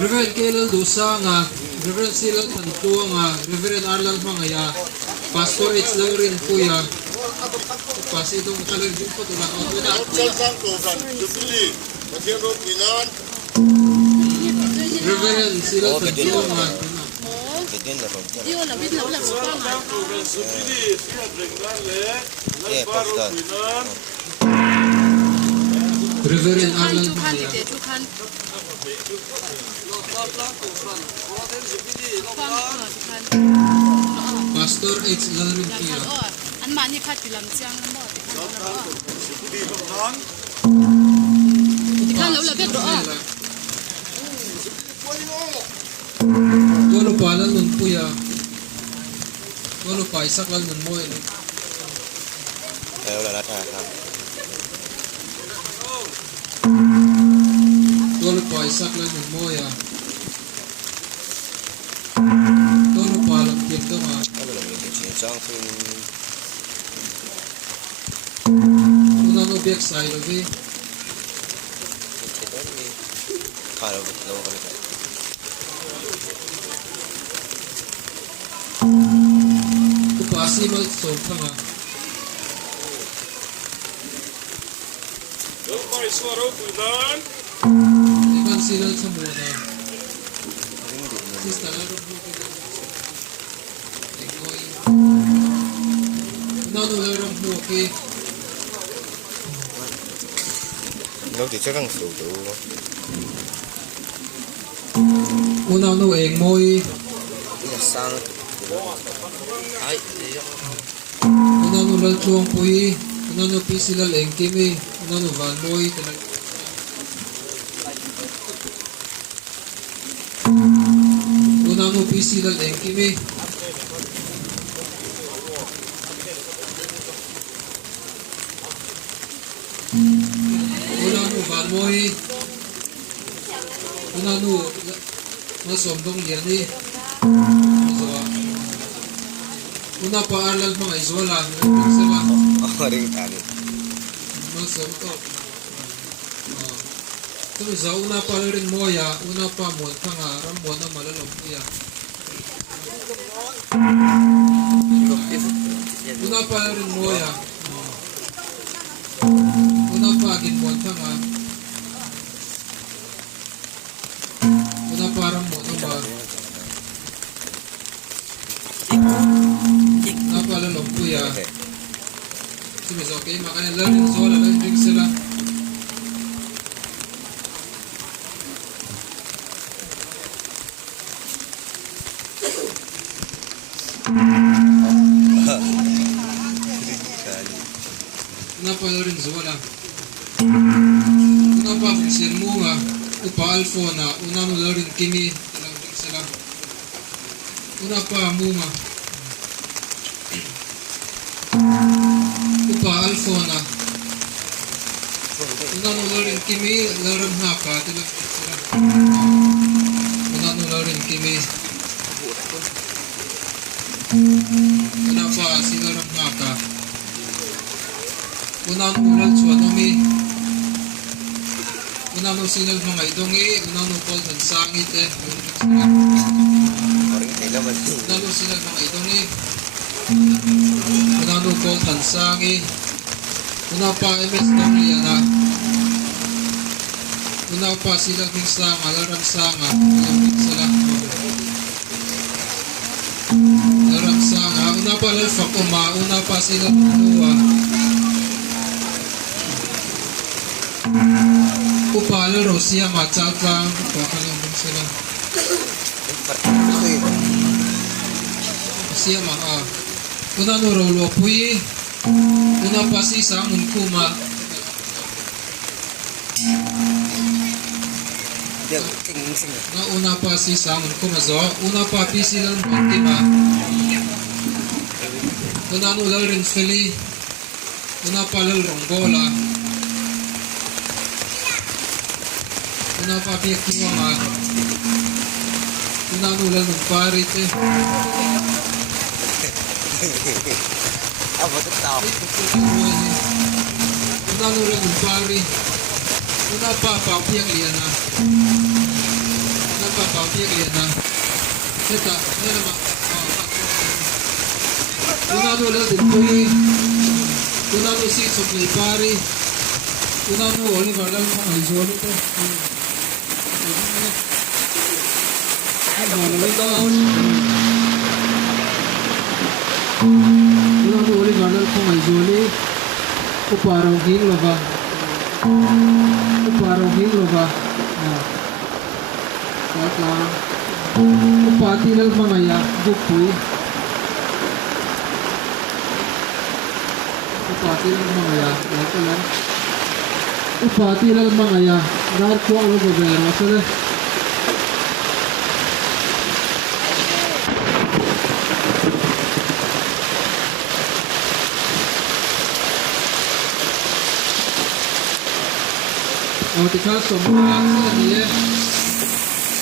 Reverend Kelal Dosa nga, Reverend Silal Tantua nga, Reverend Arlal Mangaya, Pastor H. Laurin Kuya, pas itong kalerjung po tulang o tulang. Chaltlang Jubilee, Masyado Pinan. Reverend Silal Tantua nga, Reverend Arlal Mangaya, Pastor H. Laurin Kuya. An mani khat pilam chiang mo ti khan lo la bet ro Tolo pala nun Kuya. Tolo pa isak lang nun mo eh. Kaya wala lahat na. Tolo pa isak lang nun mo ya. Tolo pa lang kito nga. Ano lang yung sinisang Una no biyak sa ilo vi. Kala ko ito kami tayo. Kupasi mal sompa nga. Ikan silal sa muna. Sista laro mo kita. Ikoy. Una no laro mo okay. Nó thì chắc là sầu đủ. Una no eng moy. Ini sang. Ai, Una no lal chuang pui. Una no pisilal eng kimi. Una no van moy. Una no pisilal eng kimi. Una no van moy. Una no somdong liani. Una pa arlal mga isola. Sila. oh ring tani. Masomto. Tapi sa una pa rin moya. Una pa mo. Pangaram mo na malalong iya. Una pa rin moya. Una pa ginbuan ka nga. Una parang mo na ba? Una pa lalong kuya. Simis okay, makanin lang yung sola lang drink sila. Una pa rin sola. Una pa fungsin mo nga. Upa alfo na. Una mo rin kimi. Lang drink sila. Una pa mo nga. Upa alfo na. Una mo rin kimi. Laram haka. Tilang drink sila. Una mo rin kimi. Una pa silaram haka. Una mo ulan suwanomi. Una mo sinal mga idongi. Una mo kol tansangit eh. Orang kailan man. Una mo sinal mga idongi. Una mo kol tansangi. Una pa MS dongli na. Una pa sila kingsanga. Laram sanga. Laram sila. Laram sanga. Una pa lalfak uma. Una pa sila tuwa. Upala Rosia Chaltlang Pakalong sila. Rosia maa. Una no rolo pui. Una pa si sangun kuma. Dia king sing. Na una pa si sangun kuma zo. Una pa pisilan mantima. Una no lalrin fili. Una pa lalronggola. Una pa biyak kiwa nga. Una nulan ng parit eh. Apa tu tahu? Una nulan ng parit. Una pa biyak liya na. Una pa niya kaya na. Seta, ano naman? Unano lang din po unano si Soplay Pari. Unano Oliver lang mga izolo to. Ano lang daw ako. Unano Oliver lang mga izolo. Uparaw hinglo ba? Uparaw hinglo ba? Chaltlang. Upati lang mga ya, bukoy. Upati lang mga ya, ito lang. Upati lang mga ya, dahil po ang gobyerno. Sala. Tika, so mga sila niya.